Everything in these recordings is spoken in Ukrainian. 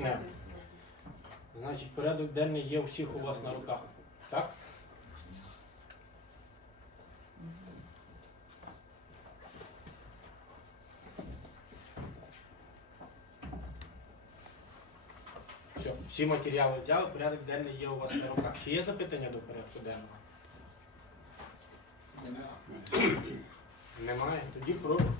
почнемо. Значить, порядок денний є у всіх у вас на руках. Так? Все, всі матеріали взяли, порядок денний є у вас на руках. Чи є запитання до порядку денного? Немає. Тоді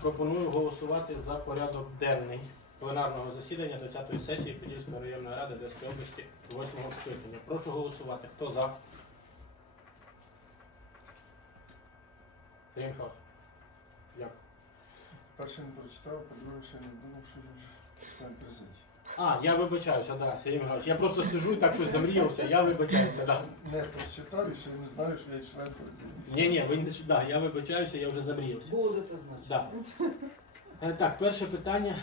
пропоную голосувати за порядок денний пленарного засідання 20-ї сесії Подільської районної ради Одеської області 8-го скликання. Прошу голосувати. Хто за? Михайлович. Дякую. Перше не прочитав, по-друге, ще не думав, що я вже член президії. А, я вибачаюся, да, Сергій Михайлович. Я просто сижу і так щось замріявся, я вибачаюся, да. Не прочитав і ще не знаю, що я член президії. Ні, ні, ви не да, я вибачаюся, я вже замріявся. Будете, значить. Да. Е, Так, перше питання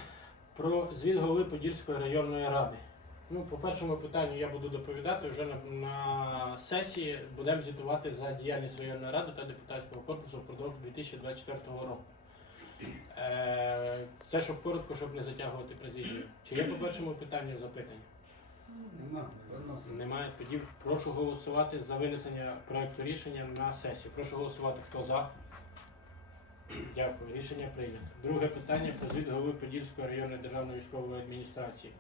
про звіт голови Подільської районної ради. Ну, по першому питанню я буду доповідати вже на, на сесії. Будемо звітувати за діяльність районної ради та депутатського корпусу впродовж 2024 року. Е, це щоб коротко, щоб не затягувати президію. Чи є по першому питанню запитання? Нема, виносимо. Немає. Тоді прошу голосувати за винесення проекту рішення на сесію. Прошу голосувати, хто за. Дякую. Рішення прийнято. Друге питання про звіт голови Подільської районної державної військової адміністрації.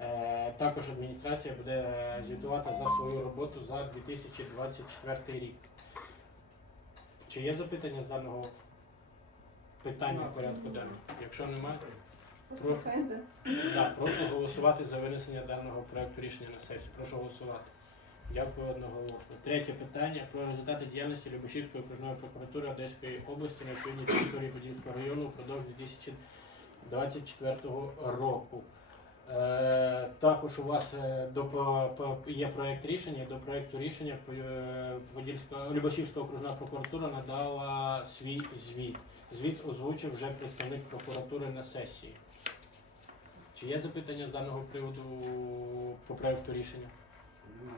Е, також адміністрація буде звітувати за свою роботу за 2024 рік. Чи є запитання з даного питання в порядку денного? Якщо немає, Послухайте. так, прошу голосувати за винесення даного проекту рішення на сесію. Прошу голосувати. Дякую одноголосно. Третє питання про результати діяльності Любешівської окружної прокуратури Одеської області на відповідній території Подільського району впродовж 2024 року. Е, також у вас е, до, по- є проект рішення. До проекту рішення е, Подільська Любашівська окружна прокуратура надала свій звіт. Звіт озвучив вже представник прокуратури на сесії. Чи є запитання з даного приводу по проекту рішення? Нема.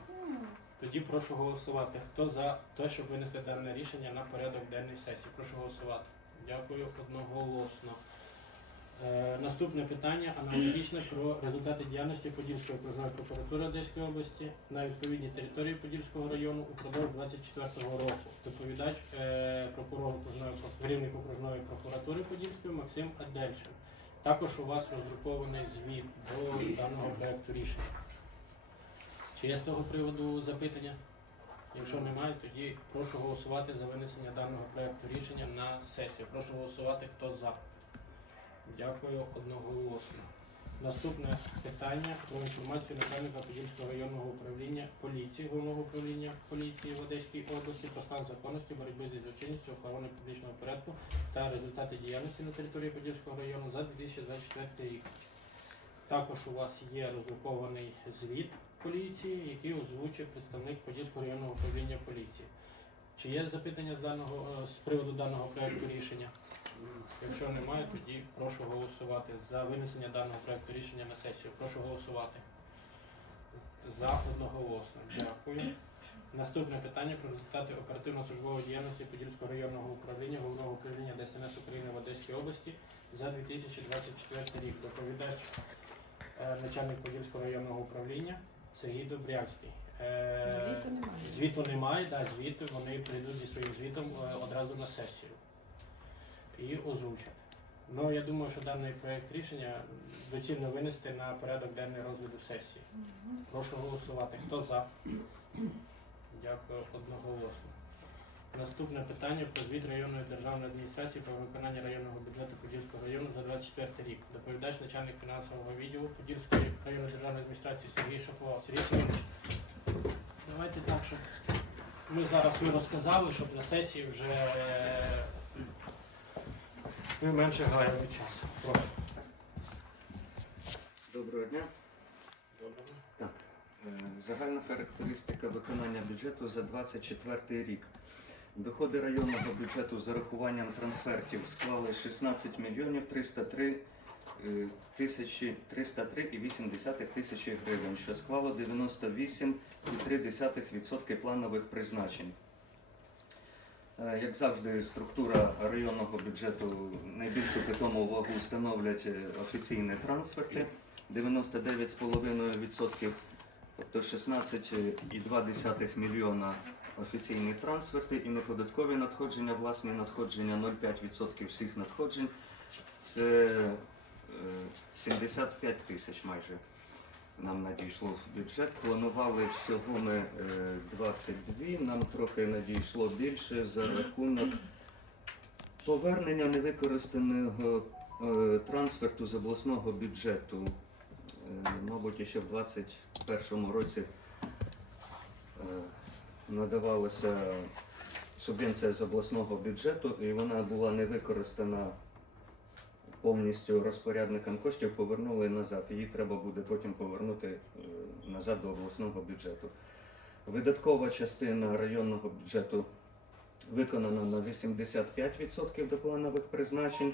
Тоді прошу голосувати. Хто за те, щоб винести дане рішення на порядок денний сесії? Прошу голосувати. Дякую одноголосно. Е, наступне питання аналогічне про результати діяльності Подільської окружної прокуратури Одеської області на відповідній території Подільського району упродовж 24 року. Доповідач е, прокурор окружної керівник окружної прокуратури Подільської Максим Адельшин. Також у вас роздрукований звіт до даного проекту рішення. Чи є з того приводу запитання? Якщо немає, тоді прошу голосувати за винесення даного проекту рішення на сесію. Прошу голосувати, хто за. Дякую одноголосно. Наступне питання про інформацію начальника Подільського районного управління поліції, головного управління поліції в Одеській області про стан законності боротьби зі злочинністю, охорони публічного порядку та результати діяльності на території Подільського району за 2024 рік. Також у вас є роздрукований звіт поліції, який озвучив представник Подільського районного управління поліції. Чи є запитання з даного е, з приводу даного проекту рішення? Якщо немає, тоді прошу голосувати за винесення даного проекту рішення на сесію. Прошу голосувати. За одноголосно. Дякую. Наступне питання про результати оперативно-службової діяльності Подільського районного управління Головного управління ДСНС України в Одеській області за 2024 рік. Доповідач е, начальник Подільського районного управління Сергій Добрявський. Е, Звіту немає. Звіту немає, да, звіту вони прийдуть зі своїм звітом е, одразу на сесію і озвучать. Ну, я думаю, що даний проєкт рішення доцільно винести на порядок денний розгляду сесії. Прошу голосувати. Хто за? Дякую одноголосно. Наступне питання про звіт районної державної адміністрації про виконання районного бюджету Подільського району за 24 рік. Доповідач начальник фінансового відділу Подільської районної державної адміністрації Сергій Шаповал. Сергій Сергійович, давайте так, щоб ми зараз ви розказали, щоб на сесії вже е, ми менше гаяли часу. Прошу. Доброго дня. Добре. Так, е, загальна характеристика виконання бюджету за 2024 рік. Доходи районного бюджету з урахуванням трансфертів склали 16 мільйонів 303 е, тисячі 303,8 тисячі гривень, що склало 98,3% планових призначень. Е, Як завжди, структура районного бюджету найбільшу питому увагу становлять е, офіційні трансферти. 99,5%, тобто 16,2 мільйона офіційні трансферти і неподаткові надходження, власні надходження 0,5% всіх надходжень. Це е, 75 тисяч майже нам надійшло в бюджет. Планували всього ми е, 22, нам трохи надійшло більше за рахунок повернення невикористаного е, трансферту з обласного бюджету. Е, Мабуть, ще в 2021 році е, надавалася субвенція з обласного бюджету, і вона була не використана повністю розпорядникам коштів, повернули назад. Її треба буде потім повернути е, назад до обласного бюджету. Видаткова частина районного бюджету виконана на 85% до планових призначень.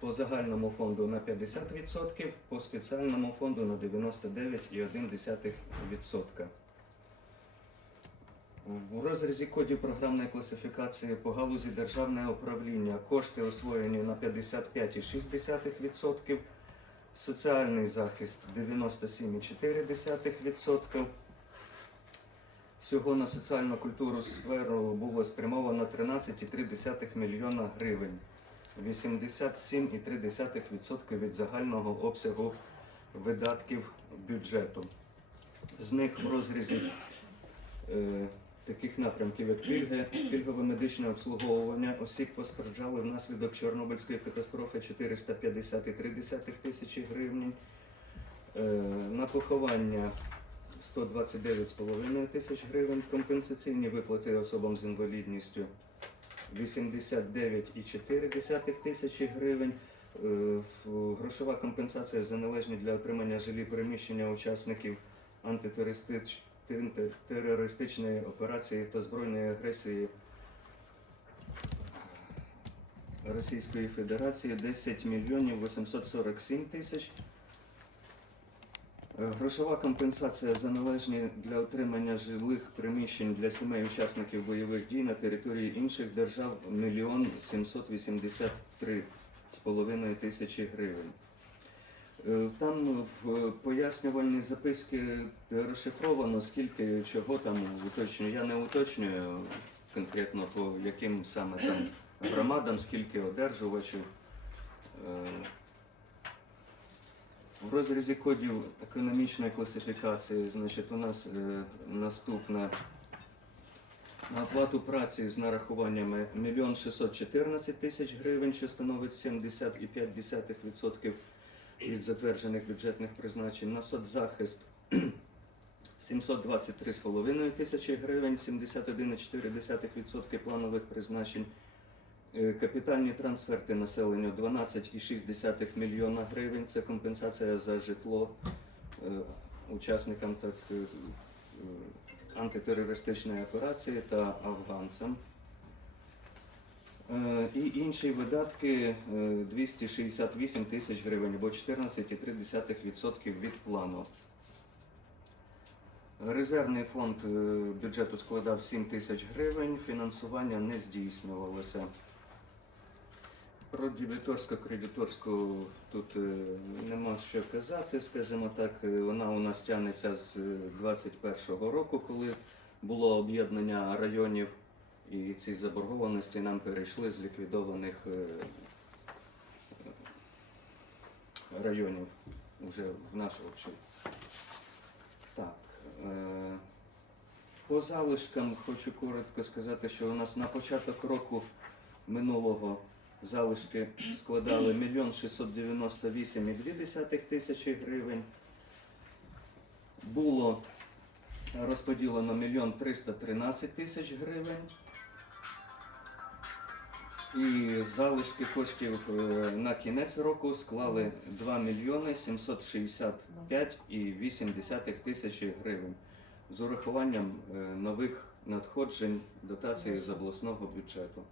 По загальному фонду на 50%, по спеціальному фонду на 99,1%. В розрізі кодів програмної класифікації по галузі державне управління кошти освоєні на 55,6%, соціальний захист 97,4%. Всього на соціальну культуру сферу було спрямовано 13,3 мільйона гривень, 87,3% від загального обсягу видатків бюджету. З них в розрізі таких напрямків, як пільги, пільгове медичне обслуговування осіб постраждали внаслідок Чорнобильської катастрофи 450,3 тисячі гривень. На поховання 129,5 тисяч гривень, компенсаційні виплати особам з інвалідністю 89,4 тисячі гривень. Е, Грошова компенсація за належні для отримання жилі переміщення учасників антитерористич- тер- терористичної операції та збройної агресії Російської Федерації 10 мільйонів 847 тисяч. Е, Грошова компенсація за належні для отримання жилих приміщень для сімей учасників бойових дій на території інших держав 1 783 з половиною тисячі гривень. Е, Там в пояснювальній записки розшифровано, скільки чого там уточнюю. Я не уточнюю конкретно по яким саме там громадам, скільки одержувачів. Е, в розрізі кодів економічної класифікації, значить, у нас е, наступне на оплату праці з нарахуваннями 1 614 тисяч гривень, що становить 70,5% від затверджених бюджетних призначень. На соцзахист 723,5 тисячі гривень, 71,4% планових призначень. Е, Капітальні трансферти населенню 12,6 мільйона гривень. Це компенсація за житло е, учасникам так, е, антитерористичної операції та афганцям. Е, І інші видатки е, 268 тисяч гривень або 14,3% від плану. Резервний фонд е, бюджету складав 7 тисяч гривень, фінансування не здійснювалося. Про дебіторсько-кредиторську тут е, нема що казати, скажімо так, Е, вона у нас тягнеться з 21-го року, коли було об'єднання районів, і ці заборгованості нам перейшли з ліквідованих е, районів вже в нашу очі. Так. е, По залишкам хочу коротко сказати, що у нас на початок року минулого залишки складали 1 698,2 тисячі гривень. Було розподілено 1 313 тисяч гривень. І залишки коштів е, на кінець року склали 2 мільйони 765,8 тисячі гривень з урахуванням е, нових надходжень дотації з обласного бюджету.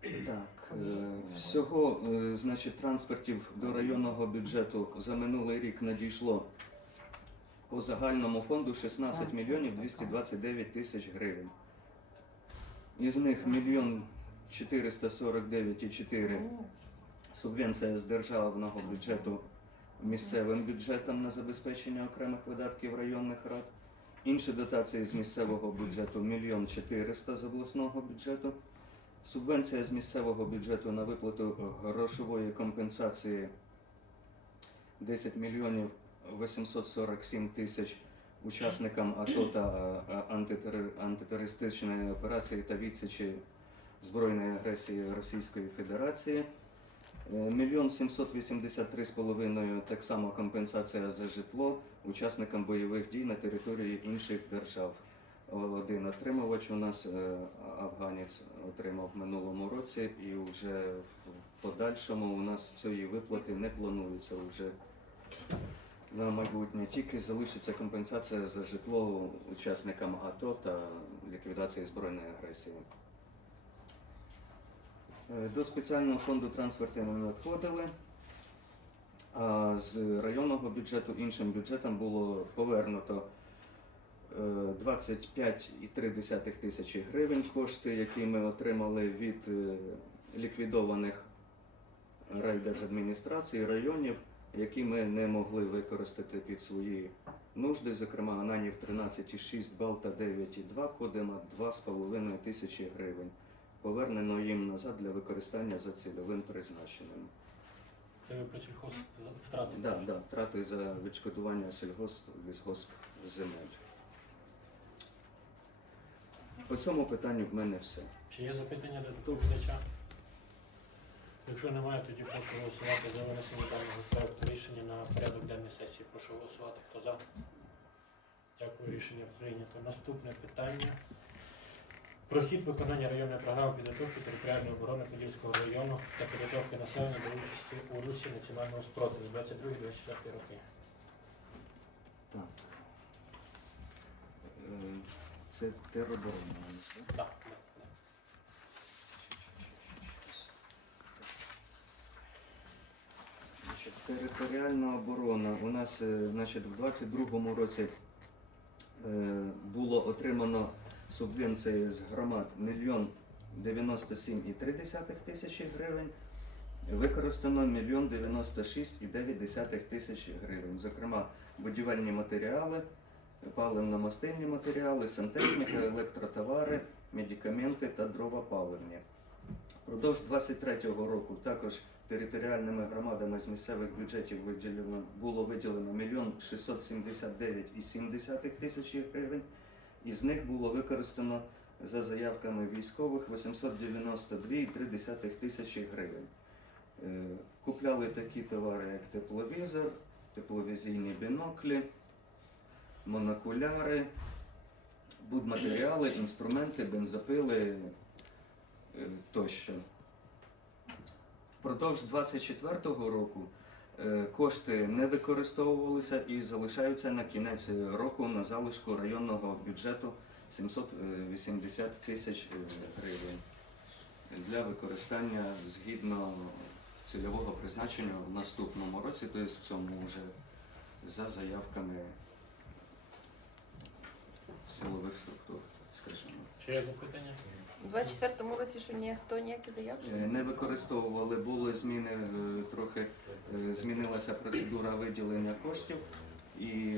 Так, е, всього, значить, трансфертів до районного бюджету за минулий рік надійшло по загальному фонду 16 мільйонів 229 тисяч гривень. Із них мільйон 449,4 Субвенція з державного бюджету місцевим бюджетам на забезпечення окремих видатків районних рад. Інші дотації з місцевого бюджету 1 400 з обласного бюджету. Субвенція з місцевого бюджету на виплату грошової компенсації 10 мільйонів 847 тисяч учасникам АТО та е, антитерористичної операції та відсічі збройної агресії Російської Федерації. Е, Мільйон 783 з половиною так само компенсація за житло учасникам бойових дій на території інших держав. Один отримувач у нас е, афганець отримав в минулому році, і вже в подальшому у нас цієї виплати не планується вже на майбутнє. Тільки залишиться компенсація за житло учасникам АТО та ліквідації збройної агресії. Е, До спеціального фонду трансферти ми надходили. А з районного бюджету іншим бюджетам було повернуто е, 25,3 тисячі гривень кошти, які ми отримали від е, ліквідованих райдержадміністрацій, районів, які ми не могли використати під свої нужди, зокрема Ананів 13,6, Балта 9,2, Кодема 2,5 тисячі гривень. Повернено їм назад для використання за цільовим призначенням. Це ви про сільхоз втрати. Да, да, втрати за відшкодування сільгосп лісгосп земель. По цьому питанню в мене все. Чи є запитання до доповідача? Якщо немає, тоді прошу голосувати за винесення даного проекту рішення на порядок денної сесії. Прошу голосувати. Хто за? Дякую, рішення прийнято. Наступне питання. Про хід виконання районної програми підготовки територіальної оборони Подільського району та підготовки населення до участі у русі національного спротиву 22-24 роки. Так. Е, Це тероборона. Так, так, так. Значить, Територіальна оборона. У нас е, значить, в 22-му році е, було отримано субвенції з громад 1 97,3 тисячі гривень. Використано 1 96,9 тисячі гривень. Зокрема, будівельні матеріали, паливно-мастильні матеріали, сантехніка, електротовари, медикаменти та дрова паливні. Впродовж 23-го року також територіальними громадами з місцевих бюджетів виділено, було виділено 1 679,7 тисячі гривень. Із них було використано за заявками військових 892,3 тисячі гривень. Е, Купляли такі товари, як тепловізор, тепловізійні біноклі, монокуляри, будматеріали, інструменти, бензопили е, тощо. Впродовж 24-го року е, кошти не використовувалися і залишаються на кінець року на залишку районного бюджету 780 тисяч е, гривень для використання згідно цільового призначення в наступному році, тобто в цьому вже за заявками силових структур, скажімо. Чи є запитання? У 24-му році що ніхто ніякі заявки? Е, Не використовували, були зміни, е, трохи е, змінилася процедура виділення коштів, і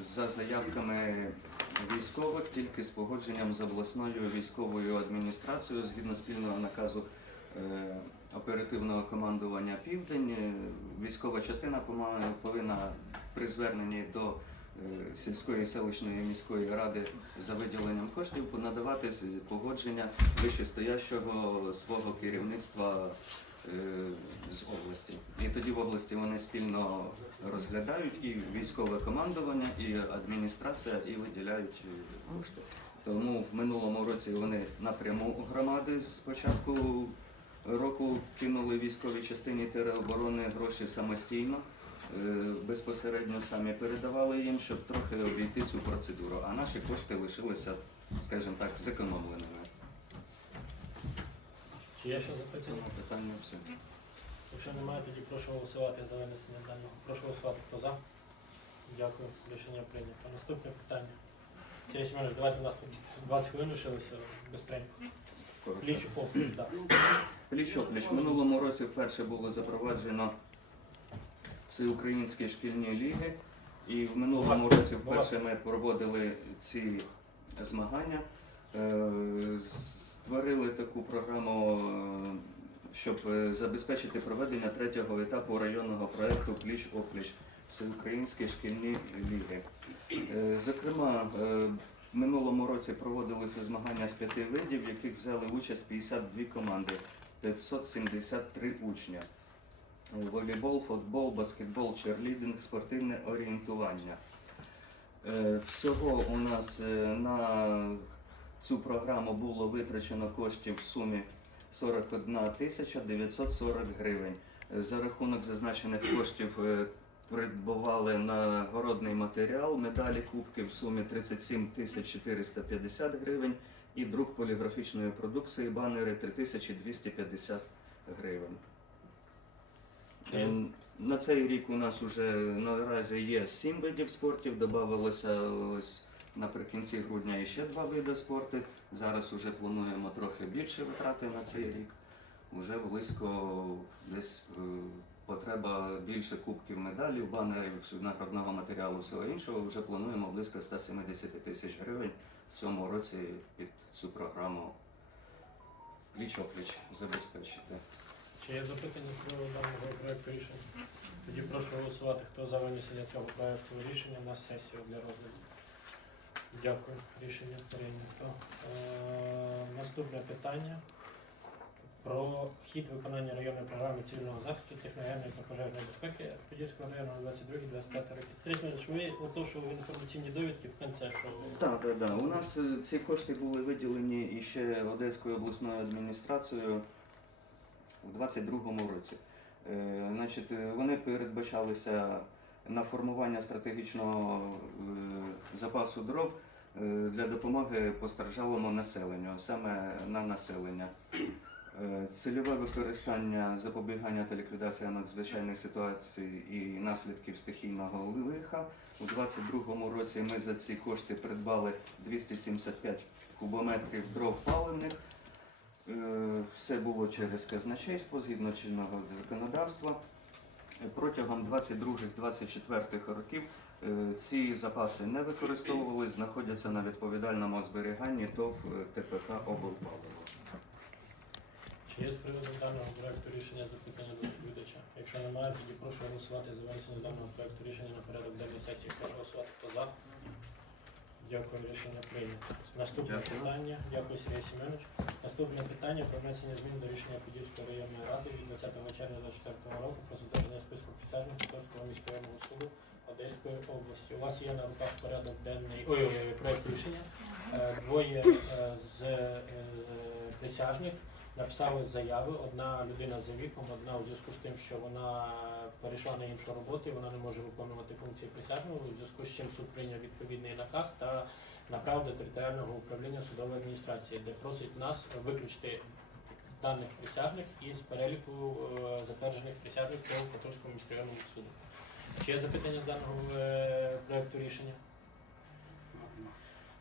за заявками військових, тільки з погодженням з обласною військовою адміністрацією, згідно спільного наказу оперативного командування Південь, військова частина пома- повинна при зверненні до сільської селищної міської ради за виділенням коштів надавати погодження вищестоящого свого керівництва е, з області. І тоді в області вони спільно розглядають і військове командування, і адміністрація, і виділяють е, кошти. Тому в минулому році вони напряму громади з початку року кинули військовій частині тероборони гроші самостійно. Е, Безпосередньо самі передавали їм, щоб трохи обійти цю процедуру, а наші кошти лишилися, скажімо так, зекономленими. Чи є ще Цьому запитання? питання все. Якщо немає, тоді прошу голосувати за винесення даного. Прошу голосувати. Хто за? Дякую. Рішення прийнято. Наступне питання. Сергій Семенович, давайте у нас тут 20 хвилин лишилося безстренько. Пліч оп, так. Пліч-опліч. В минулому році вперше було запроваджено всеукраїнські шкільні ліги. І в минулому році вперше ми проводили ці змагання. Е, Створили таку програму, щоб забезпечити проведення третього етапу районного проєкту Пліч-опліч Всеукраїнські шкільні ліги. Е, Зокрема, е, в минулому році проводилися змагання з п'яти видів, в яких взяли участь 52 команди, 573 учня. Волейбол, футбол, баскетбол, черлідинг, спортивне орієнтування. Е, Всього у нас е, на цю програму було витрачено коштів в сумі 41 тисяча 940 гривень. За рахунок зазначених коштів е, придбували нагородний матеріал, медалі кубки в сумі 37 тисяч 450 гривень і друк поліграфічної продукції банери 3250 гривень. Ем, На цей рік у нас вже наразі є сім видів спортів, додавалося ось наприкінці грудня ще два види спорту. Зараз вже плануємо трохи більше витрати на цей рік. Уже близько десь е, потреба більше кубків медалів, банерів, наградного матеріалу, всього іншого. Вже плануємо близько 170 тисяч гривень в цьому році під цю програму пліч-опліч забезпечити. Чи є запитання про даного проекту рішення? Тоді прошу голосувати, хто за винесення цього проекту рішення на сесію для розгляду. Дякую. Рішення прийнято. Е, наступне питання про хід виконання районної програми цивільного захисту техногенної та пожежної безпеки Подільського району 22-25 років. Сергій Іванович, ви ото, що ви інформаційні довідки в кінці, що Так, так, так. У нас е, ці кошти були виділені іще Одеською обласною адміністрацією у 22-му році. Е, Значить, е, вони передбачалися на формування стратегічного е, запасу дров для допомоги постраждалому населенню, саме на населення. Цільове використання запобігання та ліквідація надзвичайних ситуацій і наслідків стихійного лиха. У 22-му році ми за ці кошти придбали 275 кубометрів дров паливних. Е, Все було через казначейство згідно чинного законодавства. Протягом 22-24 років е, ці запаси не використовувались, знаходяться на відповідальному зберіганні ТОВ е, ТПК облпаливо. Чи є з приводу даного проекту рішення запитання до доповідача? Якщо немає, тоді прошу голосувати за винесення даного проекту рішення на порядок денної сесії. Прошу голосувати. Хто за? Дякую, рішення прийнято. Наступне Дякую. питання. Дякую, Сергій Семенович. Наступне питання про внесення змін до рішення Подільської районної ради від 20 червня 2024 року про затвердження списку присяжних Петровського міського суду Одеської області. У вас є на руках порядок денний ой, ой, ой, проект рішення. Е, Двоє е, з е, присяжних написали заяви. Одна людина за віком, одна у зв'язку з тим, що вона перейшла на іншу роботу, і вона не може виконувати функції присяжного, у зв'язку з чим суд прийняв відповідний наказ та направив до територіального управління судової адміністрації, де просить нас виключити даних присяжних із переліку е, затверджених присяжних по Котовському міськрайонному суду. Чи є запитання з даного е, проекту рішення?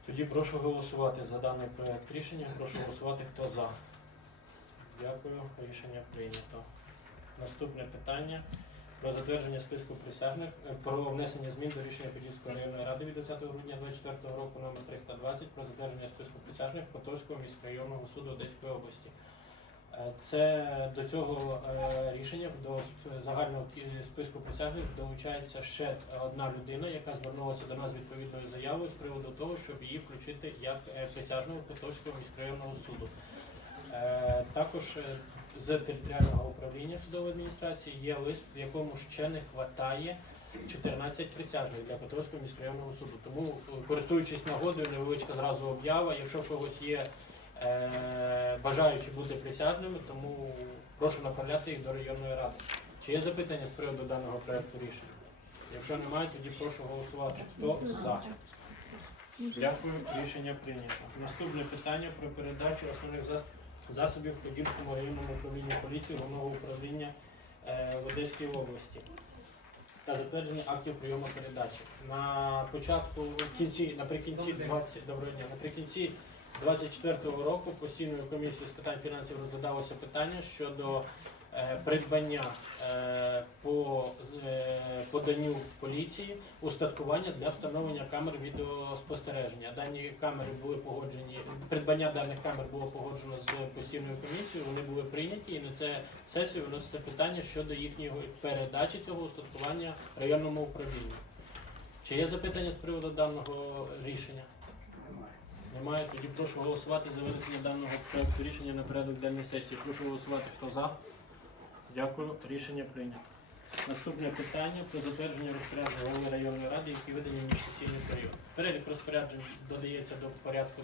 Тоді прошу голосувати за даний проект рішення. Прошу голосувати, хто за. Дякую, рішення прийнято. Наступне питання про затвердження списку присяжних, е, про внесення змін до рішення Подільської районної ради від 20 грудня 2024 року номер 320 про затвердження списку присяжних Котовського міськрайонного суду Одеської області. Е, Це до цього е, рішення до загального списку присяжних долучається ще одна людина, яка звернулася до нас відповідною заявою з приводу того, щоб її включити як присяжного Котовського міськрайонного суду. Е, Також е, з територіального управління судової адміністрації є лист, в якому ще не вистачає 14 присяжних для Петровського міськрайонного суду. Тому, е, користуючись нагодою, невеличка зразу об'ява. Якщо в когось є е, бажаючі бути присяжними, тому прошу направляти їх до районної ради. Чи є запитання з приводу даного проекту рішення? Якщо немає, тоді прошу голосувати. Хто за? Дякую, рішення прийнято. Наступне питання про передачу основних зас- засобів Подільському районному управлінню поліції головного управління е, в Одеській області та затвердження актів прийому передачі. На початку, в кінці, наприкінці 20, доброго дня, наприкінці 24-го року постійною комісією з питань фінансів розглядалося питання щодо придбання е, по е, поданню поліції устаткування для встановлення камер відеоспостереження. Дані камери були погоджені, придбання даних камер було погоджено з постійною комісією, вони були прийняті і на це сесію виноситься питання щодо їхньої передачі цього устаткування районному управлінню. Чи є запитання з приводу даного рішення? Немає. Тоді прошу голосувати за винесення даного проекту рішення на порядок денної сесії. Прошу голосувати. Хто за? Дякую. Рішення прийнято. Наступне питання про затвердження розпорядження голови районної ради, які видані в міжсесійний період. Перелік розпоряджень додається до порядку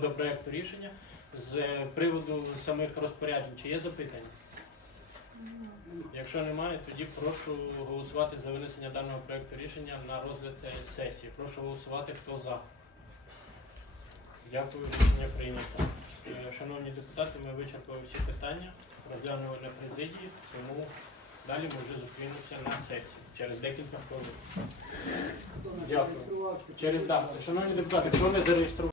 до проекту рішення з приводу самих розпоряджень. Чи є запитання? Якщо немає, тоді прошу голосувати за винесення даного проекту рішення на розгляд цієї сесії. Прошу голосувати, хто за. Дякую, рішення прийнято. Е, Шановні депутати, ми вичерпали всі питання, розглянули на президії, тому далі вже зустрінемося на сесії через декілька хвилин. Дякую. Через да, шановні депутати, хто не зареєстрував?